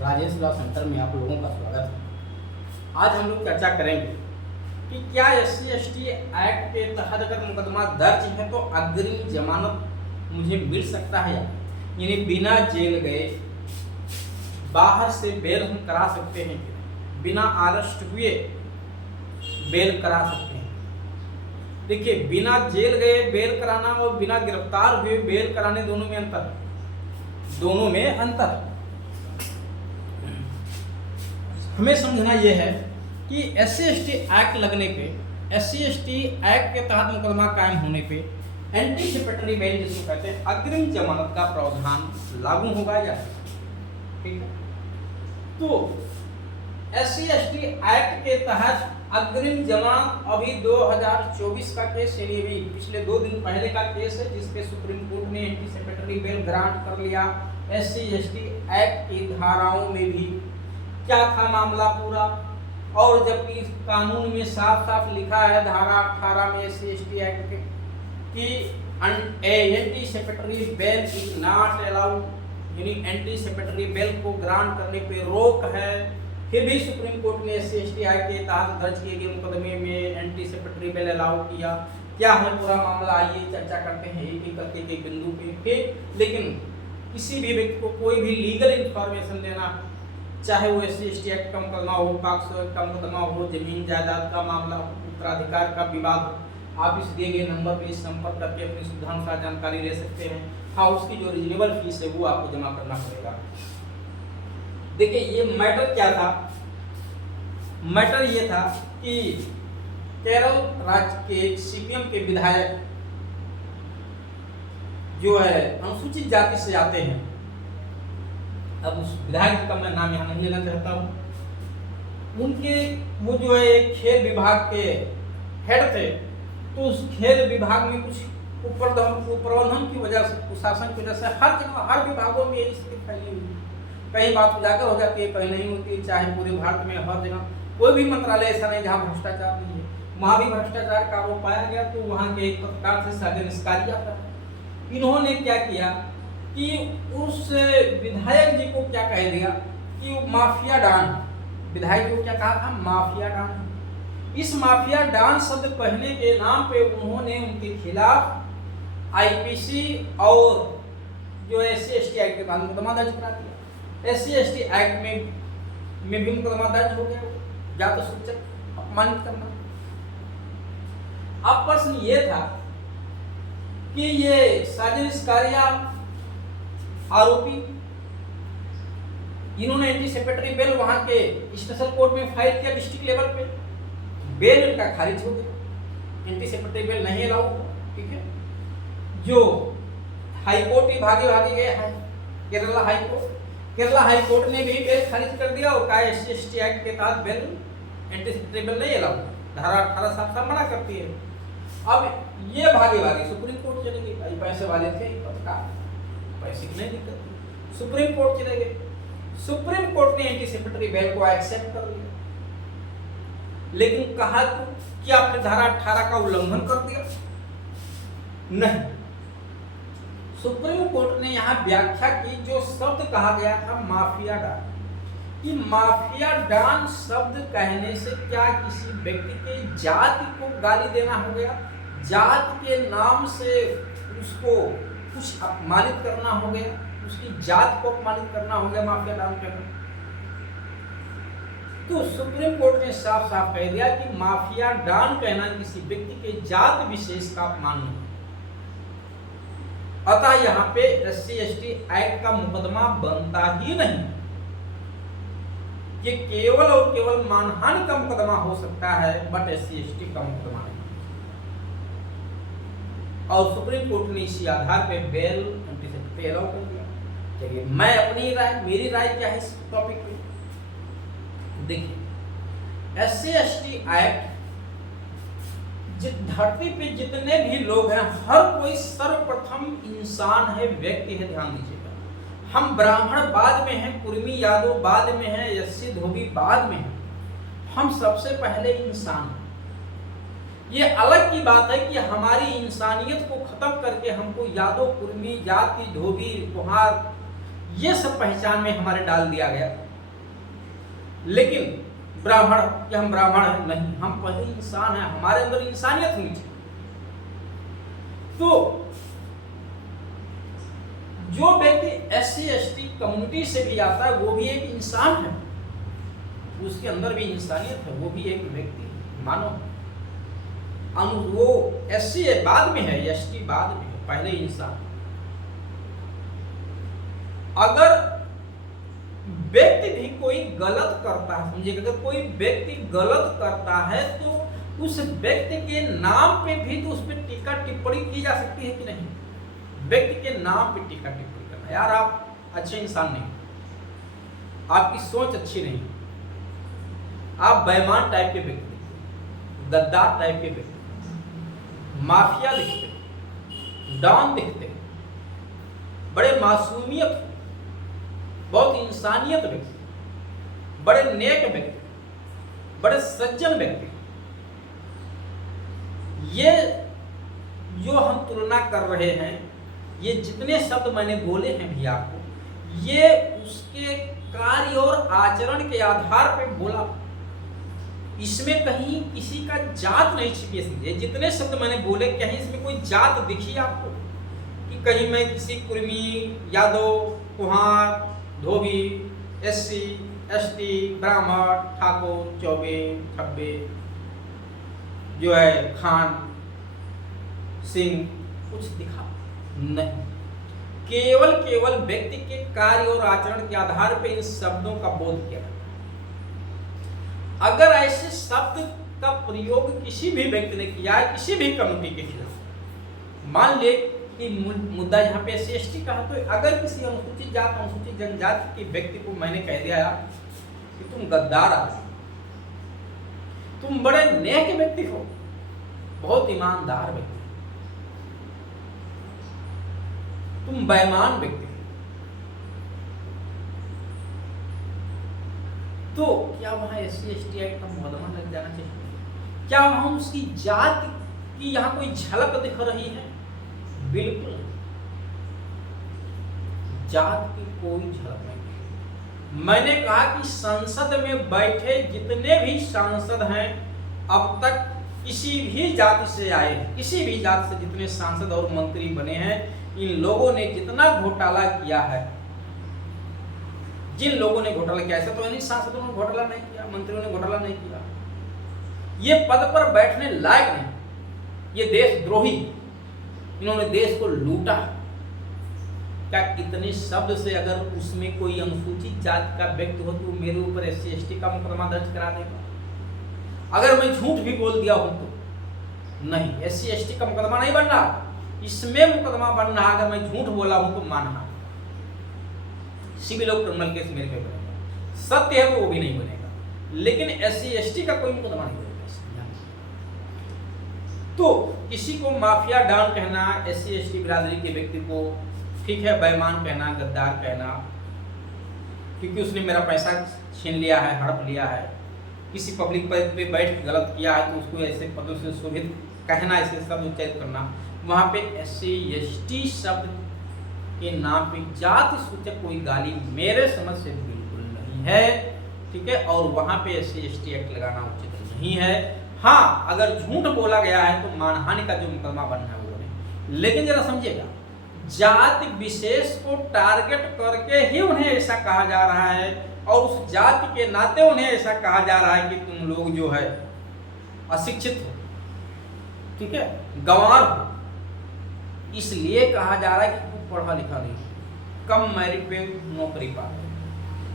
Rajesh law centre में आप लोगों का स्वागत है। आज हम लोग चर्चा करेंगे कि क्या SC/ST एक्ट के तहत अगर मुकदमा दर्ज है तो अग्रिम जमानत मुझे मिल सकता है, यानी बिना जेल गए बाहर से बेल हम करा सकते हैं, बिना अरेस्ट हुए बेल करा सकते हैं। देखिए, बिना जेल गए बेल कराना और बिना गिरफ्तार हुए बेल कराने दोनों में अंतर हमें समझना यह है कि SC/ST एक्ट लगने पे, SC/ST एक्ट के तहत मुकदमा कायम होने पे एंटीसिपेटरी बेल जिसको कहते हैं अग्रिम जमानत का प्रावधान लागू होगा या ठीक है। तो SC/ST एक्ट के तहत अग्रिम जमानत अभी 2024 का केस, यानी अभी पिछले 2 दिन पहले का केस है, जिसपे सुप्रीम कोर्ट ने एंटीसिपेटरी बेल ग्रांट कर लिया। SC/ST एक्ट की धाराओं में भी क्या था मामला पूरा, और जबकि कानून में साफ साफ लिखा है धारा 18 में SC/ST एक्ट के कि anticipatory bail is not allowed, यानी एंटीसिपेटरी बेल को ग्रांट करने पे रोक है। फिर भी सुप्रीम कोर्ट ने SC/ST एक्ट के तहत दर्ज किए गए मुकदमे में एंटीसिपेटरी बेल अलाउ किया। क्या है पूरा मामला, आइए चर्चा करते हैं एक एक करके के बिंदु पे। लेकिन किसी भी व्यक्ति को कोई भी लीगल इंफॉर्मेशन लेना, चाहे वो SC/ST एक्ट का मुकदमा हो, पॉक्सो एक्ट का मुकदमा हो, जमीन जायदाद का मामला हो, उत्तराधिकार का विवाद हो, आप इस दिए गए नंबर पे संपर्क करके अपनी सुविधानुसार जानकारी ले सकते हैं। हाँ, उसकी जो रिजनेबल फीस है वो आपको जमा करना पड़ेगा। देखिए, ये मैटर क्या था, मैटर ये था कि केरल राज्य के CPM के विधायक जो है अनुसूचित जाति से आते हैं। अब उस विधायक का मैं नाम यहाँ नहीं लेना चाहता हूँ। उनके वो जो है एक खेल विभाग के हेड थे, तो उस खेल विभाग में कुछ कुप्रबंधन की वजह से, कुशासन की वजह से हर जगह हर विभागों में यही स्थिति फैली हुई है। कहीं बात उजागर हो जाती है, कहीं नहीं होती है। चाहे पूरे भारत में हर जगह कोई भी मंत्रालय ऐसा नहीं जहाँ भ्रष्टाचार नहीं है। वहाँ भी भ्रष्टाचार का आरोप पाया गया, तो वहाँ के एक पत्रकार थे साजन निस्कारिया था। इन्होंने क्या किया कि उस विधायक जी को क्या कह दिया कि वो माफिया डॉन, विधायक जी को क्या कहा था, माफिया डॉन। इस माफिया डॉन शब्द कहने के नाम पे उन्होंने उनके खिलाफ IPC और जो SC/ST एक्ट के तहत मुकदमा दर्ज करा दिया। SC/ST एक्ट में भी मुकदमा दर्ज हो गया, जात सूचक अपमानित करना। अब प्रश्न ये था कि ये साजिद निस्कारिया आरोपी, इन्होंने एंटीसिपेटरी बेल वहां के स्पेशल कोर्ट में फाइल किया डिस्ट्रिक्ट लेवल पे, बेल इनका खारिज हो गया, एंटीसिपेटरी बेल नहीं अलाउ, ठीक है। जो हाई कोर्ट ही भागे गए हैं, केरला हाई कोर्ट ने भी बेल खारिज कर दिया और कहा SC/ST एक्ट के तहत बेल एंटीसिपेटरी बेल नहीं अलाउ, धारा 18 साफ मना करती है। अब ये भागे सुप्रीम कोर्ट चले गए, पैसे वाले थे पत्रकार, पैसे की नहीं दिक्कत, सुप्रीम कोर्ट चले गए। सुप्रीम कोर्ट ने एंटीसिपेटरी बेल को एक्सेप्ट कर लिया, लेकिन कहा कि आपने धारा 18 का उल्लंघन कर दिया। नहीं, सुप्रीम कोर्ट ने यहाँ व्याख्या की, जो शब्द कहा गया था माफिया डॉन, कि माफिया डॉन शब्द कहने से क्या किसी व्यक्ति के जाति को गाली देना हो गया, जात के नाम से उसको कुछ अपमानित करना हो गया, उसकी जात को अपमानित करना हो गया माफिया डॉन कहना। तो सुप्रीम कोर्ट ने साफ साफ कह दिया कि माफिया डॉन कहना किसी व्यक्ति के जात विशेष का अपमान नहीं। अतः यहाँ पे SC/ST एक्ट का मुकदमा बनता ही नहीं। ये केवल और केवल मानहानि का मुकदमा हो सकता है, बट SC/ST का मुकदमा नहीं। और सुप्रीम कोर्ट ने इसी आधार पे बेल एंटीसिपेटरी अलाउ कर दिया। चलिए, मैं अपनी राय, मेरी राय क्या है इस टॉपिक पे, देखिए। SC/ST एक्ट धरती पे जितने भी लोग हैं, हर कोई सर्वप्रथम इंसान है, व्यक्ति है, ध्यान दीजिएगा। हम ब्राह्मण बाद में हैं, कुर्मी यादव बाद में हैं, SC धोबी बाद में हैं, हम सबसे पहले इंसान हैं। ये अलग की बात है कि हमारी इंसानियत को खत्म करके हमको यादव, कुर्मी, जाति, धोबी, कुम्हार ये सब पहचान में हमारे डाल दिया गया। लेकिन ब्राह्मण कि हम ब्राह्मण हैं, नहीं, हम पहले इंसान हैं, हमारे अंदर इंसानियत होनी चाहिए। तो जो व्यक्ति SC/ST कम्युनिटी से भी आता है वो भी एक इंसान है, उसके अंदर भी इंसानियत है, वो भी एक व्यक्ति मानव। वो SC बाद में है, ST बाद में है, पहले इंसान। अगर व्यक्ति भी कोई गलत करता है, समझिए, अगर कोई व्यक्ति गलत करता है तो उस व्यक्ति के नाम पे भी तो उस पर टीका टिप्पणी की जा सकती है कि नहीं? व्यक्ति के नाम पे टीका टिप्पणी करना, यार आप अच्छे इंसान नहीं, आपकी सोच अच्छी नहीं, आप बेईमान टाइप के व्यक्ति, गद्दार टाइप के व्यक्ति, माफिया दिखते, डॉन दिखते, बड़े मासूमियत, बहुत इंसानियत व्यक्ति, बड़े नेक व्यक्ति, बड़े सज्जन व्यक्ति, ये जो हम तुलना कर रहे हैं, ये जितने शब्द मैंने बोले हैं भी आपको, ये उसके कार्य और आचरण के आधार पर बोला, इसमें कहीं किसी का जात नहीं छिपी है। जितने शब्द मैंने बोले, कहीं इसमें कोई जात दिखी आपको कि कहीं मैं किसी कुर्मी, यादव, कुहार, धोबी, SC/ST, ब्राह्मण, ठाकुर, चौबे, छब्बे, जो है खान, सिंह, कुछ दिखा नहीं। केवल व्यक्ति के कार्य और आचरण के आधार पर इन शब्दों का बोध किया। अगर ऐसे शब्द का प्रयोग किसी भी व्यक्ति ने किया है किसी भी कम्युनिटी के खिलाफ, मान ले कि मुद्दा यहाँ पे SC/ST का है, तो अगर किसी अनुसूचित जात, अनुसूचित जनजाति के व्यक्ति को मैंने कह दिया कि तुम गद्दार आदमी, तुम बड़े नेक व्यक्ति हो, बहुत ईमानदार व्यक्ति, तुम बेईमान व्यक्ति, तो क्या वहां SC/ST एक्ट का मुकदमा लग जाना चाहिए? क्या वहां उसकी जात की यहाँ कोई झलक दिख रही है? बिल्कुल, जात की कोई झलक नहीं। मैंने कहा कि संसद में बैठे जितने भी सांसद हैं, अब तक किसी भी जाति से आए, किसी भी जाति से जितने सांसद और मंत्री बने हैं, इन लोगों ने जितना घोटाला किया है, जिन लोगों ने घोटाला किया, ऐसा तो नहीं सांसदों ने घोटाला नहीं किया, मंत्रियों ने घोटाला नहीं किया, ये पद पर बैठने लायक नहीं, ये देशद्रोही, इन्होंने देश को लूटा। क्या इतने शब्द से अगर उसमें कोई अनुसूचित जाति का व्यक्ति हो तो मेरे ऊपर SC/ST का मुकदमा दर्ज करा देगा? अगर मैं झूठ भी बोल दिया हूं तो नहीं, SC/ST का मुकदमा नहीं बन रहा, इसमें मुकदमा बन रहा अगर मैं झूठ बोला हूं तो मानना, सिविल और क्रिमिनल केस मेरे पे बनेगा, सत्य है तो वो भी नहीं बनेगा, लेकिन SC/ST का कोई मुकदमा नहीं बनेगा। तो किसी को माफिया डॉन कहना, SC/ST बिरादरी के व्यक्ति को ठीक है बेईमान कहना, गद्दार कहना, क्योंकि उसने मेरा पैसा छीन लिया है, हड़प लिया है, किसी पब्लिक पद पे बैठ के गलत किया है तो उसको ऐसे पदों से शोभित कहना, ऐसे शब्द उच्चारित करना, वहाँ पे SC/ST शब्द के नाम पे जाति सूचक कोई गाली मेरे समझ से बिल्कुल नहीं है, ठीक है, और वहाँ पे SC/ST एक्ट लगाना उचित नहीं है। हाँ, अगर झूठ बोला गया है तो मानहानि का जो मुकदमा बनना है वो नहीं, लेकिन जरा समझिएगा, जाति विशेष को टारगेट करके ही उन्हें ऐसा कहा जा रहा है और उस जाति के नाते उन्हें ऐसा कहा जा रहा है कि तुम लोग जो है अशिक्षित हो, ठीक है, गंवार हो, इसलिए कहा जा रहा है कि तुम पढ़ा लिखा नहीं, कम मेरिट पे नौकरी पा रहे,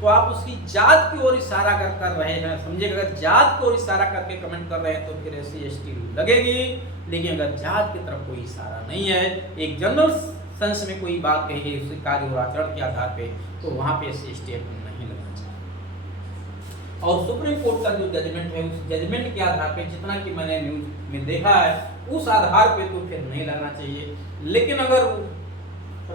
तो आप उसकी जात की ओर इशारा कर रहे हैं, समझिएगा। अगर जात की ओर इशारा करके कमेंट कर रहे हैं तो फिर SC/ST लगेगी, लेकिन अगर जात की तरफ कोई इशारा नहीं है, एक जनरल सेंस में कोई बात कही है उसके कार्य और आचरण के आधार पे, तो वहाँ पे SC/ST नहीं लगना चाहिए। और सुप्रीम कोर्ट का जो जजमेंट है, उस जजमेंट के आधार पे, जितना कि मैंने न्यूज में देखा है, उस आधार पे तो फिर नहीं लगना चाहिए, लेकिन अगर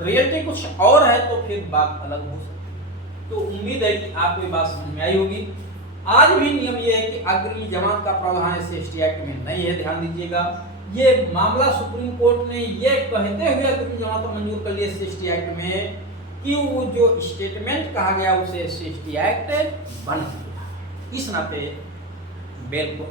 रियलिटी कुछ और है तो फिर बात अलग हो सकती है। तो उम्मीद है कि आपको ये बात समझ में आई होगी। आज भी नियम ये है कि अग्रिम जमानत का प्रावधान SC/ST एक्ट में नहीं है, ध्यान दीजिएगा। ये मामला सुप्रीम कोर्ट ने ये कहते हुए अग्रिम जमानत मंजूर कर लिया SC/ST एक्ट में कि वो जो स्टेटमेंट कहा गया उसे SC/ST एक्ट बन गया। इस नाते बेल को